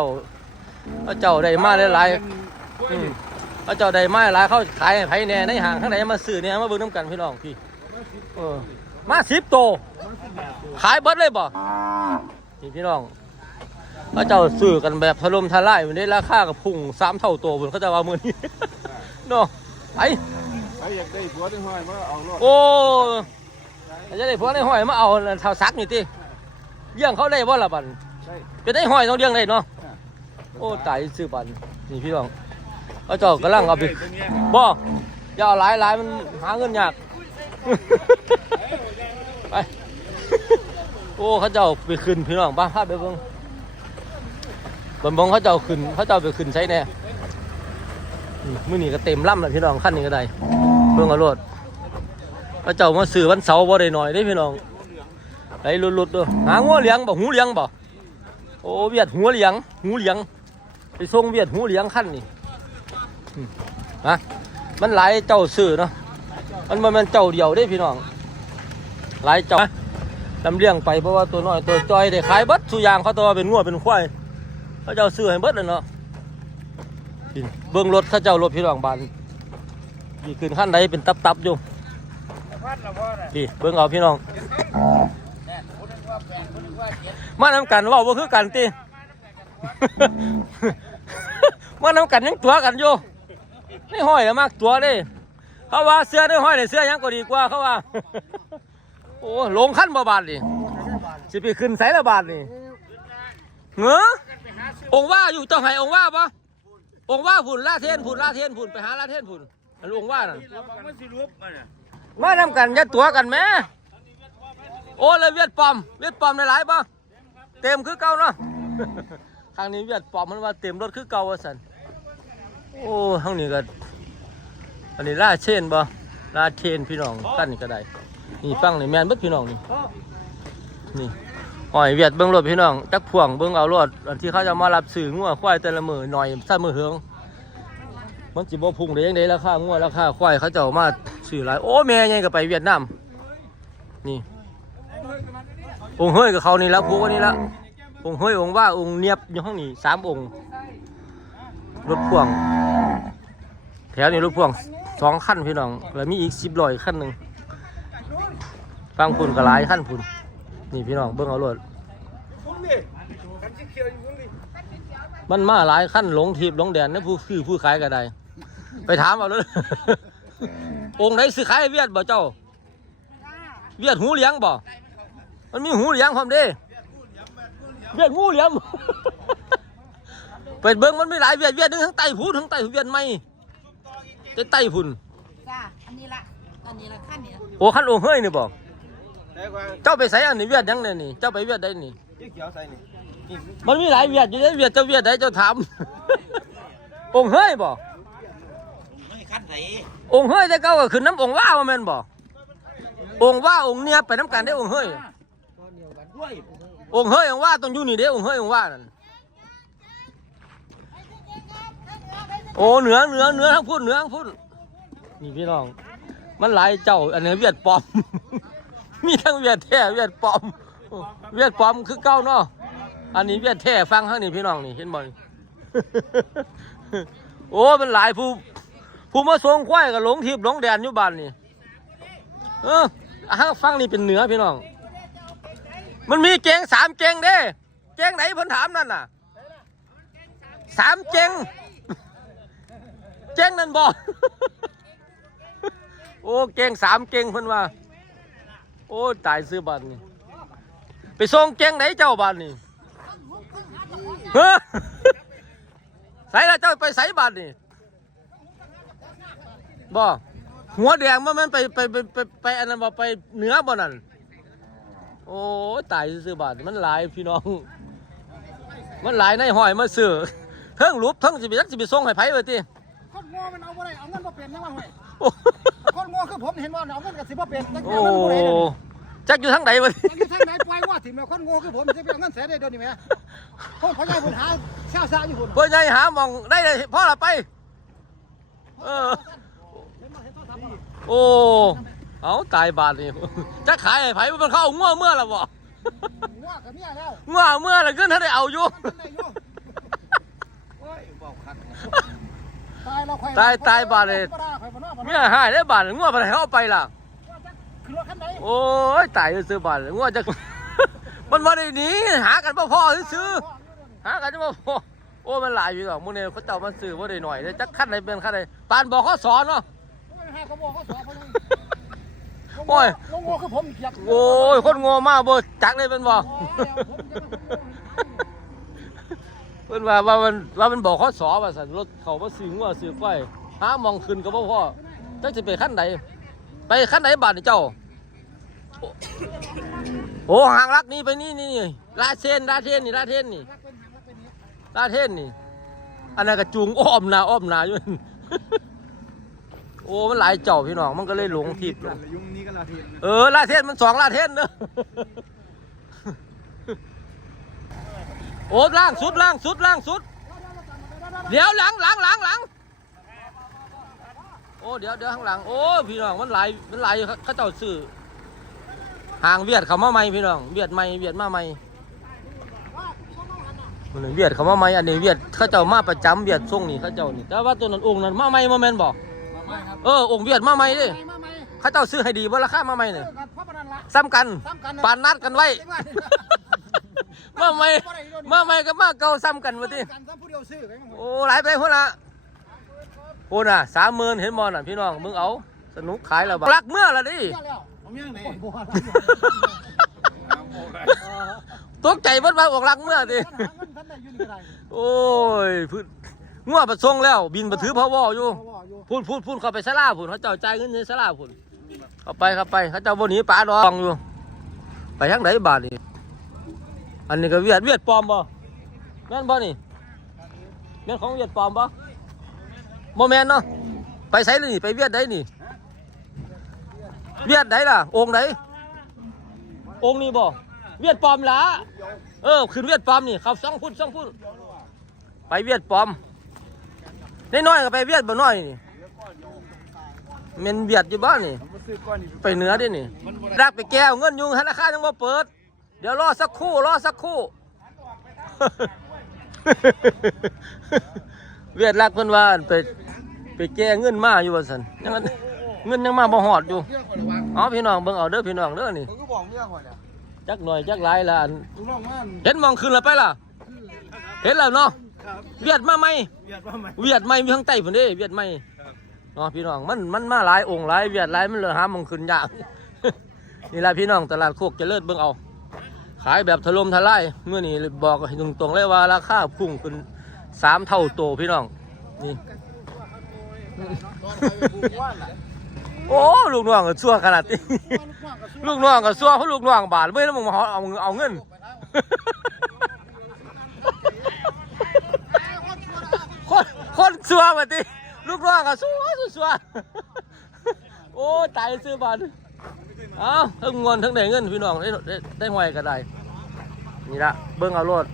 เจ้าเขาเจ้าได้มาหลายๆอืมเขาเจ้าได้มาหลายเขาขายให้ไผแหน่ในห้างข้างไหนมาซื้อเนี่ยมาเบิ่งน้ำกันพี่น้องพี่เออมาสิบโตวขายเบิดเลยบ่นี่พี่น้องเขาเจ้าซื้อกันแบบถล่มทลายวันนี้ราคากับพุ่งสามเท่าตัวบนเขาจะว่ามือนี้ เนาะไอ ใครอยากได้ผัวได้ห้อยมาเอารถโอ้ยจะได้พวกในห้อยมาเอาเท่าซักนี่ติเลี้ยงเขาได้บ่ล่ะบันได้เป็นได้ห้อยต้องเลี้ยงได้เนาะ โอ้ตายซื้อบันนี่พี่น้องเขาเจ้ากำลังเอาไปบ่อย่าเอาหลายหลายมันหาเงินยากไปโอ้เขาเจ้าไปขึ้นพี่น้องบ้าพาไปเบิ่งบนบงเขาเจ้าขึ้นเขาเจ้าไปขึ้นใช้แน่มื้อนี้ก็เต็มลำแล้วพี่น้องขั้นนี้ก็ได้เบิ่งเอาโลดเขาเจ้ามาซื้อวันเสาร์บ่ได้หน่อยเด้พี่น้องไอ้ลุดๆเด้อหางัวเลี้ยงบ่หูเลี้ยงบ่โอ้เวียดหัวเลี้ยงหูเลี้ยง ไปส่งเวียดหูเลี้ยงขั้นนี่อืมฮะมันหลายเจ้าซื้อเนาะมันมันเจ้าเดียวเด้พี่น้องหลายเจ้าลำเลี้ยงไปเพราะว่าตัวน้อยตัวจอยได้ขายบิดสุยางเขาตัวเป็นงัวเป็นควายเขาเจ้าซื้อให้บิดเลยเนาะเบิ้งรถเขาเจ้ารถพี่น้องบานนี่ขึ้นขั้นใดเป็นตับๆอยู่นี่เบิ้องเอาพี่น้อง มานำกันว่าบ่คือกันติ มานำกันยังตัวกันอยู่ในห้อยน่ะมากตัวเด้เขาว่าเสื้อในห้อยเนี่ยเสื้อหยังก็ดีกว่าเขาว่า โอ้ลงขั้นบ่บาทนี่สิไปขึ้นไสละบาทนี่เหงอองค์ว่าอยู่เจ้าไห้องค์ว่าปะองค์ว่าผุนลาเทนผุนลาเทนผุนไปหาลาเทนผุนอันองค์ว่านั่นมันสิรูปมาเนี่ยมานำกันยัดตัวกันแหม่โอ้เลยเวียดปอมเวียดปอมในหลายปะเต็มคือเก่าเนาะทางนี้เวียดปอมมันว่าเต็มรถคือเก่าว่าสัน โอ้ทางนี้ก็อันนี้ลาเชนบ่ลาเชนพี่น้องกันนี่ก็ได้นี่ฟังนี่แมนเบิดพี่น้องนี่นี่หอยเวียดเบิ้งรถพี่น้องจักพ่วงเบิ้งเอารถอันที่เขาจะมารับสื่องัวควายแต่ละมือหน่อยซ้มือเหืองมันจิบ่พุ่งได้ยังไงราคางัวราคาควายเขาเจ้ามาซื้อหลายโอ้แม่ใหญ่ก็ไปเวียดนามนี่องค์เฮ้ยกับเขานี่และพวกนี้ละองค์เฮ้ยองค์ว่าองค์เนียบอยู่ห้องนี้สามองค์ รถพ่วง แถวนี้รถพ่วงสองขั้นพี่น้อง แล้วมีอีกสิบลอยขั้นหนึ่งฟังพุ่นก็หลายขั้นพุ่นนี่พี่น้องเบิ่งเอารถพุ่งดิกันสิเขียวอยู่พุ่งดิมันมาหลายขั้นหลงทีบหลงแดนนะผู้คือผู้ขายก็ได้ ไปถามเอาเลยองค์ไหนซื้อขายให้เวียดบ่เจ้า เวียดหูเหลียงบ่ มันมีหูเหลียงพร้อมเด้เวียดงูเหลียง เป็ดเบิ้งมันมีหลายเวียดเวียดหนึงทั้งไต้ผูทั้งไต้เวียดไม่แต่ไต้พุ่นจ้าอันนี้ละอันนี้ละขั้นนี้โอ้ขั้นองค์เฮ้ยนี่บ่ได้กว่าเจ้าไปใส่อันนี้เวียดยังเนี่ยนี่เจ้าไปเวียดได้นี่ยี่เขียวใส่นี่นี่มันมีหลายเวียดอยู่ได้เวียดเจ้าเวียดได้เจ้าถามองค์เฮ้ยบ่ไม่คันไหนองค์เฮ้ยแต่เก่าก็ขึ้นน้ำองค์ว่าว่าแม่นบ่องค์ว่าองค์เนียบไปน้ำกันได้องค์เฮ้ยด้วยองค์เฮ้ยองค์ว่าต้องอยู่นี่เด้องค์เฮ้ยองค์ว่านั่น โอ้เหนือเหนือเหนือทั้งพุ่นเหนือทั้งพุ่นนี่พี่น้อง มันหลายเจ้า อันนี้เวียดปลอม มีทั้งเวียดแท้เวียดปลอม เวียดปลอมคือเก้าเนาะอันนี้เวียดแท้ฟังข้างนี้พี่น้องนี่เห็นบ่นี่โอ้มันหลายผู้ผู้มาส่งควายกับหลงทิพย์หลงแดนอยู่บ้านนี่เอออะฟังนี่เป็นเหนือพี่น้อง มันมีเกงสามเกงเด้ เกงไหนเพิ่นถามนั่นน่ะสามเกง เกงนั่นบ่โอ้เก่งสามเก่งเพิ่นว่า โอ้ตายซื้อบัตรนี่ไปส่งเก่งไหนเจ้าบัตรนี่เฮ้ใส่ละเจ้าไปใส่บัตรนี่บ่หัวแดงมันมันไปไปไปไปไปอันนั้นบ่ไปเหนือบ่นั่นโอ้ตายซื้อบาทมันหลายพี่น้อง มันหลายในหอยมาซื้อเทิงรูปเทิงสิบยักสิบส่งให้ไผไว้ติ คนโง่มันเอาบ่ได้เอาเงินบ่เป็นยังว่าห่วยโอ้คนโง่คือผมเห็นว่าเอาเงินกับสิบ่เป็นจักโอ้เงินบ่ได้เด้อจักอยู่ทั้งใดวะมันอยู่ทางไหนปล่อยว่าสิแม่คนโง่คือผมสิไปเอาเงินแสนได้เดี๋ยวนี้แม่คนเขาใหญ่คนหาเช่าซาอยู่คนเพื่อนใหญ่หาหมองได้เลยพ่อละไป เออโอ้ เอาตายบาทนี่จะขายให้ไผมันเข้างัวเมื่อละบ่ว่ากับเมียแล้วงัวเมื่อละเงินถ้าได้เอาอยู่ได้อยู่ ตายตายบาดเลยธรรมดาข่อยบ่นอกบ่นอกเมียหายได้บาทงัวไปไหนเขาเอาไปล่ะคือรถคันไหนโอ้ยตายซื้อบาทงัวจะมันมาได้หนีหากันบ่พอซื้อหากันจะบ่พอโอ้มันหลายอยู่ดอกมื้อนี้เขาเจ้ามันซื้อบ่ได้หน่อยเด้จักคันไหนเป็นคันไหนปานบอกเขาสอนเนาะให้เขาบอกเขาสอนเขาเลยโอ้ยลงโง่คือผมเกียบโอ้ยคนโง่มากบ่จักเลยเป็นบ่โอ้ยผมจะมา เพิ่นว่าว่ามันว่ามันบอกเขาสอว่าซั่นรถเขาบ่ซื้องัวซื้อควายหามองขึ้นก็บ่พอจักสิไปคันใดไปคันใดบาดนี่เจ้าโอ้โอ้หางรักนี่ไปนี่นี่นี่ลาเซนลาเทนนี่ลาเทนนี่รักเป็นหางรักเป็นนี้ลาเทนนี่ อันนั้นก็จูงอ้อมหนาอ้อมหนาอยู่โอ้มันหลายเจ้าพี่น้องมันก็เลยหลงทิพย์ลง ยุงนี้ก็ลาเทียนเออลาเทนมันสองลาเทนเนอะ โอ้ล่างสุดล่างสุดล่างสุด เดี๋ยวหลังหลังหลังหลังโอ้เดี๋ยวเดี๋ยวข้างหลังโอ้พี่น้องมันหลายมันหลายเขาเขาเจ้าซื้อห่างเวียดเขามาใหม่พี่น้องเวียดใหม่เวียดมาใหม่มันเวียดเขามาใหม่อันนี้เวียดเขาเจ้ามาประจำเวียดส่งนี่เขาเจ้านี่แต่ว่าตัวนั้นองค์นั้นมาใหม่มาแม่นบอกมาครับเออองค์เวียดมาใหม่เดิมาไหมเขาเจ้าซื้อให้ดีบ่ราคามาใหม่เอเนี่ยอกับพ่อประนันละซ้ำกันซ้ำกันปานนัดกันไว้ มาใหม่มาใหม่ก็มาเก่าซ้ำกันวะติกันซ้ำผู้เดียวซื้อไปมั้งโอ้หลายไปพุ่นละโอ้น่ะสามหมื่นเห็นมอน่ะพี่น้องมึงเอาสนุกขายแล้วบ่รักเมื่อละดิเชื่อแล้วผมยังไหนบัวตกใจเบิดว่าออกรักเมื่อดิหาเงินท่านได้ยืนก็ได้โอ้ยพื้นงัวประทรงแล้ว บินมาถือพะวออยู่เขาว่าอยู่พูนพูนพูนเข้าไปสลาพูนเขาเจ้าจ่ายเงินในสลาพูนเข้าไปเข้าไปเขาเจ้าบนหนีป่าดองอยู่ไปทางไหนบาทนี่ อันนี้ก็เวียดเวียดปลอมบ่แม่นบ่นี่แม่นของเวียดปลอมบ่บ่แม่นเนาะไปไสเลยนี่ไปเวียดได้นี่ เวียดไหนล่ะองค์ไหนองค์นี้บ่เวียดปลอมละเออขึ้นเวียดปลอมนี่เขาสองพุ่นสองพุ่นไปเวียดปลอมน้อยๆก็ไปเวียดบ่น้อยนี่แมันเวียดอยู่บ้านนี่ผมซื้อไปเหนือดินี่รักไปแก้วเงินยุงธนาคารยังบ่เปิด เดี๋ยวรอสักครู่รอสักครู่ เวียดรักเพิ่นว่าไปไปแก้เงินมาอยู่ว่าซั่นยังว่าเงินยังมาบ่ฮอดอยู่เมียคนละวันอ๋อพี่น้องเบิ่งเอาเด้อพี่น้องเด้อนี่ผมก็บอกเมียคนเนี่ยจักหน่อยจักหลายละอันลุงน้องมันเห็นมองขึ้นแล้วไปล่ะ เห็นแล้วเนาะครับเวียดมาไหม เวียดว่าไหมเวียดใหม่มีข้างใต้พุ่นเด้เวียดใหม่เนาะพี่น้องมันมันมาหลายองค์หลายเวียดหลายมันเลยหามองขึ้นยาก นี่แหละพี่น้องตลาดโคกเจริญเบิ่งเอา ขายแบบถล่มทลายเมื่อนี้บอกให้ตรงๆเลยว่าราคาพุ่งขึ้นสามเท่าโตพี่น้องนี่โอ้ลูกน้องก็ชั่วขนาดนี้ลูกน้องก็ชั่วเพราะลูกน้องบาทไม่ต้องมึงเอาเอาเอาเงินคนคนซัวมาดิลูกน้องก็ซัวซัวซัวโอ้ตายซื้อบาท อ้าวทั้งเงินทั้งได้เงินพี่น้องได้ได้ได้หวยก็ได้นี่ละเบิ่งเอาโลด